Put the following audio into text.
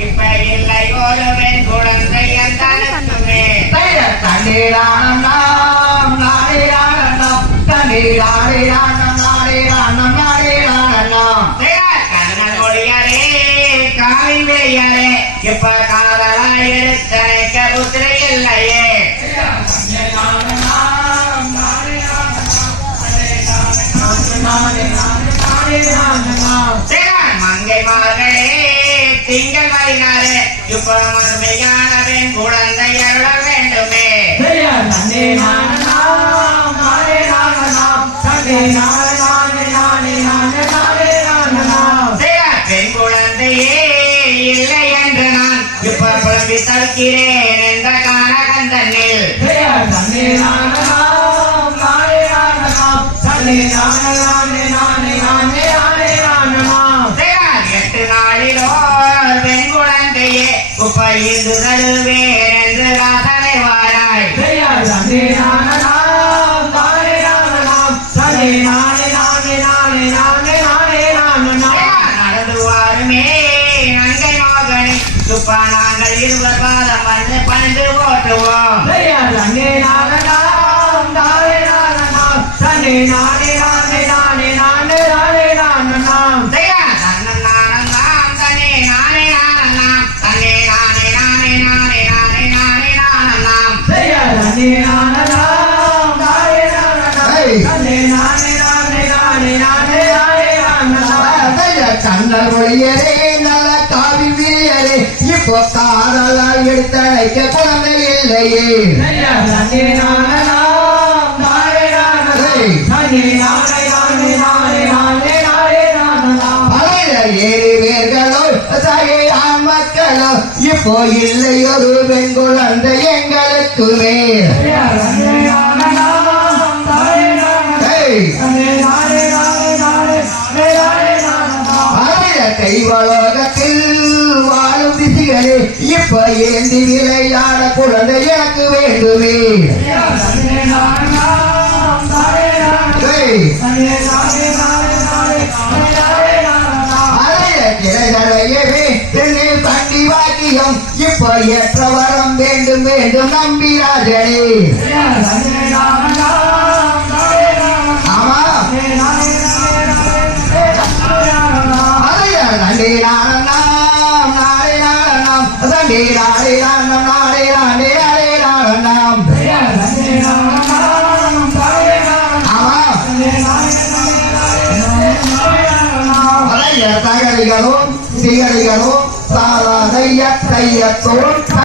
இப்ப இல்லை ஒரு பெண் குழந்தை தனக்குமே தண்ணீரானம் நாடேரானம் தண்ணீராடேரானம் நாடேரானம் நாடேரானம் கண்ணன் மொழியாரே காய்வையாரே இப்ப காதலா எடுத்தனைக்க புத்திரை இல்லையே மங்கை மகளே திங்கள் வழினாரே இப்ப மறுமையானவன் குழந்தை அருள வேண்டுமே பெண் குழந்தையே இல்லை என்று நான் இப்ப புலம்பி தடுக்கிறேன் என்ற காணகந்தனில் எட்டு நாளிலோ பெண் குழந்தையே உப்பைந்து தருவேன் என்று ராசனை வாராய் நடந்து வாருமே நங்கை மகனே துப்பா நாங்கள் இருவர் பாதம் வந்து பணிந்து ஓட்டுவோம் கண்ணல் மொழியரே நல்ல காவி வீரரே இப்போ காதலா எடுத்தழைக்க குழந்தை இல்லையே ஏறிவேர்களோ சகையான் மக்களோ இப்போ இல்லை ஒரு பெண் குழந்தை எங்களுக்குமே கைவலோகத்தில் வாழும் திசைகளே இப்ப ஏந்தி விளையாட குழந்தை எனக்கு வேண்டுமே தண்டி வாக்கியம் இப்ப ஏற்ற வரம் வேண்டும் வேண்டும் நம்பிராஜனே தகரிகளும் திகரிகளும் சாலா தையத்தோடு